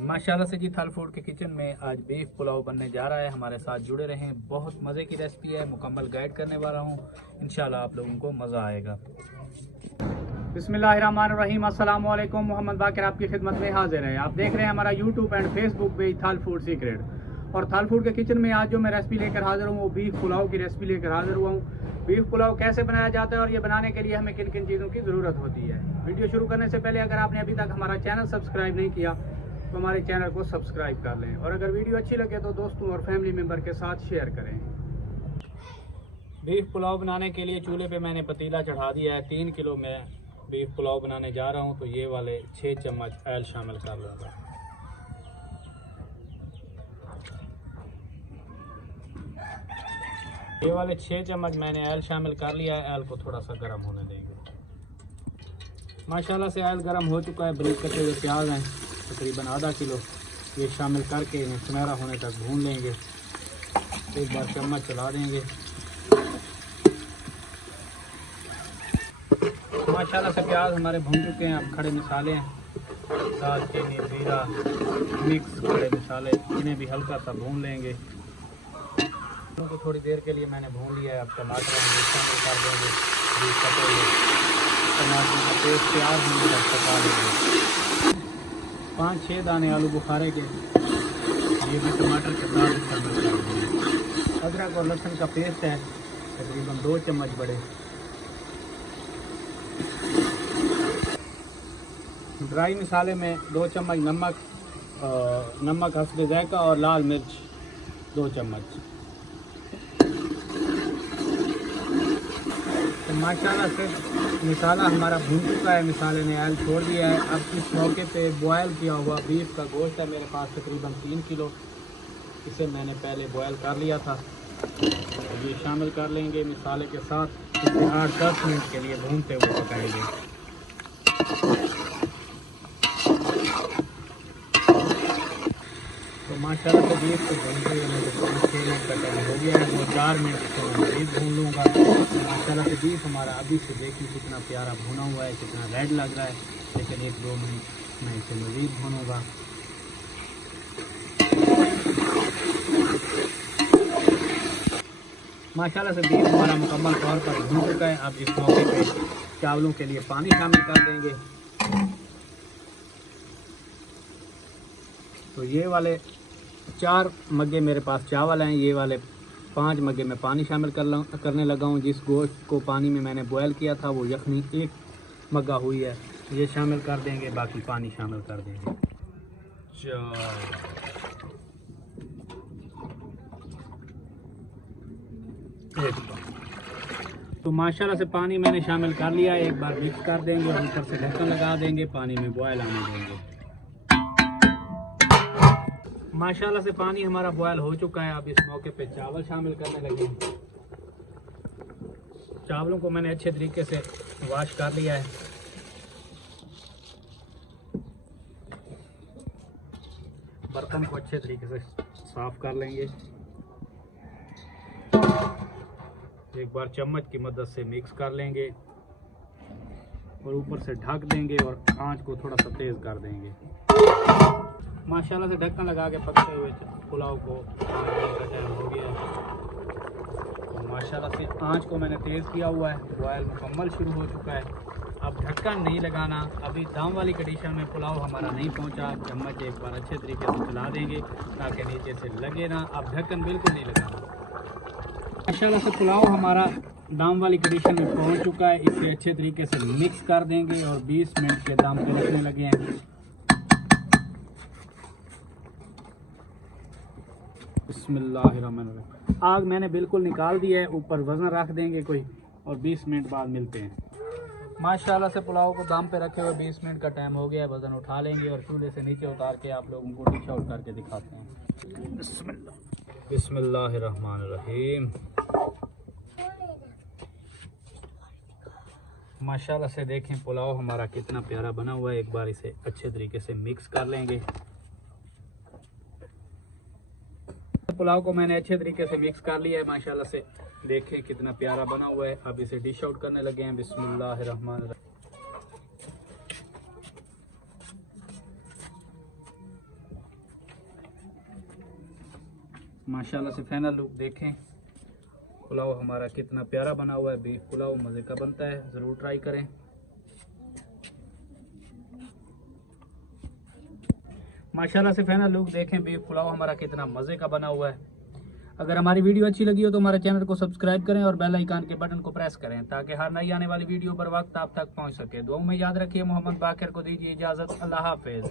माशाल्लाह से जी थाल फूड के किचन में आज बीफ पुलाव बनने जा रहा है। हमारे साथ जुड़े रहें, बहुत मज़े की रेसिपी है, मुकम्मल गाइड करने वाला हूँ। इंशाल्लाह आप लोगों को मज़ा आएगा। बिस्मिल्लाहिर्रहमानिर्रहीम। अस्सलाम वालेकुम। मोहम्मद बाकिर आपकी खिदमत में हाजिर है। आप देख रहे हैं हमारा यूट्यूब एंड फेसबुक पेज थाल फूड सीक्रेट। और थाल फूड के किचन में आज जो मैं रेसिपी लेकर हाजिर हूँ वो बीफ पुलाव की रेसिपी लेकर हाजिर हुआ हूँ। बीफ पुलाव कैसे बनाया जाता है और ये बनाने के लिए हमें किन किन चीज़ों की ज़रूरत होती है। वीडियो शुरू करने से पहले अगर आपने अभी तक हमारा चैनल सब्सक्राइब नहीं किया तो हमारे चैनल को सब्सक्राइब कर लें, और अगर वीडियो अच्छी लगे तो दोस्तों और फैमिली मेम्बर के साथ शेयर करें। बीफ पुलाव बनाने के लिए चूल्हे पे मैंने पतीला चढ़ा दिया है। 3 किलो मैं बीफ पुलाव बनाने जा रहा हूँ, तो ये वाले 6 चम्मच ऑयल शामिल कर लूँगा। ये वाले 6 चम्मच मैंने ऑयल शामिल कर लिया है। ऑयल को थोड़ा सा गर्म होने देंगे। माशाल्लाह से ऑयल गर्म हो चुका है। बारीक कटे हुए प्याज हैं तकरीबन आधा किलो, ये शामिल करके इन्हें सुनहरा होने तक भून लेंगे। एक बार चम्मच चला देंगे। माशाल्लाह से प्याज हमारे भून चुके हैं। अब खड़े मसाले हैं, दालचीनी, जीरा, मिक्स खड़े मसाले, इन्हें भी हल्का सा भून लेंगे। इनको थोड़ी देर के लिए मैंने भून लिया है। अब टमाटर शामिल कर देंगे। टमाटर का पेस्ट तैयार होने तक पका लेंगे। 5-6 दाने आलू बुखारे के, ये भी टमाटर के साथ शामिल कर देंगे। अदरक और लहसुन का पेस्ट है तकरीबन 2 चम्मच बड़े। ड्राई मसाले में 2 चम्मच नमक हस्बे ज़ायका और लाल मिर्च 2 चम्मच। तो माशाल्लाह से मसाला हमारा भून चुका है, मसाले ने ऑयल छोड़ दिया है। अब इस मौके पे बॉयल किया हुआ बीफ का गोश्त है मेरे पास तकरीबन 3 किलो। इसे मैंने पहले बॉयल कर लिया था, ये शामिल कर लेंगे मसाले के साथ। इसे 8-10 मिनट के लिए भूनते हुए पकाएंगे। तो माशाल्लाह से बीफ को भूनते हुए मुझे 5-6 मिनट का टाइम हो गया है। वो 4 मिनट को मज़ीद भून लूँगा। माशाल्लाह से बीफ हमारा अभी से देखिए कितना प्यारा भुना हुआ है, कितना रेड लग रहा है। लेकिन 1-2 मिनट मैं इसे मज़ीद भूनूँगा। माशाल्लाह से बीफ हमारा मुकम्मल तौर पर भून चुका है। अब इस मौके पे चावलों के लिए पानी शामिल कर देंगे। तो ये वाले 4 मग्गे मेरे पास चावल हैं, ये वाले 5 मग्गे में पानी शामिल करने लगा हूँ। जिस गोश्त को पानी में मैंने बॉयल किया था वो यखनी 1 मग्गा हुई है, ये शामिल कर देंगे। बाकी पानी शामिल कर देंगे। तो माशाल्लाह से पानी मैंने शामिल कर लिया है। एक बार मिक्स कर देंगे और ऊपर से ढक्कन लगा देंगे, पानी में बॉयल आने देंगे। माशाल्लाह से पानी हमारा बॉयल हो चुका है। अब इस मौके पे चावल शामिल करने लगे हैं। चावलों को मैंने अच्छे तरीके से वॉश कर लिया है। बर्तन को अच्छे तरीके से साफ कर लेंगे। एक बार चम्मच की मदद से मिक्स कर लेंगे और ऊपर से ढक देंगे और आंच को थोड़ा सा तेज़ कर देंगे। माशाल्लाह से ढक्कन लगा के पकते हुए पुलाव को टाइम हो गया है। तो माशाल्लाह से आंच को मैंने तेज़ किया हुआ है। बॉयल मुकम्मल शुरू हो चुका है। अब ढक्कन नहीं लगाना। अभी दाम वाली कंडीशन में पुलाव हमारा नहीं पहुंचा। चम्मच एक बार अच्छे तरीके से चला देंगे ताकि नीचे से लगे ना। अब ढक्कन बिल्कुल नहीं लगाना। माशाल्लाह से पुलाव हमारा दाम वाली कंडीशन में पहुंच चुका है। इसे अच्छे तरीके से मिक्स कर देंगे और 20 मिनट के दाम पे रखने लगे हैं। बिस्मिल्लाहिर्रहमानिर्रहीम। आग मैंने बिल्कुल निकाल दिया है। ऊपर वज़न रख देंगे कोई और 20 मिनट बाद मिलते हैं। माशाल्लाह से पुलाव को दाम पे रखे हुए 20 मिनट का टाइम हो गया है। वज़न उठा लेंगे और चूल्हे से नीचे उतार के आप लोगों को डिश आउट करके दिखाते हैं। बिस्मिल्लाहिर्रहमानिर्रहीम। माशाल्लाह से देखें पुलाव हमारा कितना प्यारा बना हुआ है। एक बार इसे अच्छे तरीके से मिक्स कर लेंगे। पुलाव को मैंने अच्छे तरीके से मिक्स कर लिया है। माशाल्लाह से देखें कितना प्यारा बना हुआ है। अब इसे डिश आउट करने लगे हैं। बिस्मिल्लाहिर्रहमानिर्रहीम। माशाल्लाह से फाइनल लुक देखें। पुलाव हमारा कितना प्यारा बना हुआ है। बीफ पुलाव मज़े का बनता है, ज़रूर ट्राई करें। माशाल्लाह से फाइनल लुक देखें, बीफ पुलाव हमारा कितना मज़े का बना हुआ है। अगर हमारी वीडियो अच्छी लगी हो तो हमारे चैनल को सब्सक्राइब करें और बेल आइकन के बटन को प्रेस करें ताकि हर नई आने वाली वीडियो बर वक्त आप तक पहुंच सके। दुआओं में याद रखिए। मोहम्मद बाकिर को दीजिए इजाज़त। अल्लाह हाफिज़।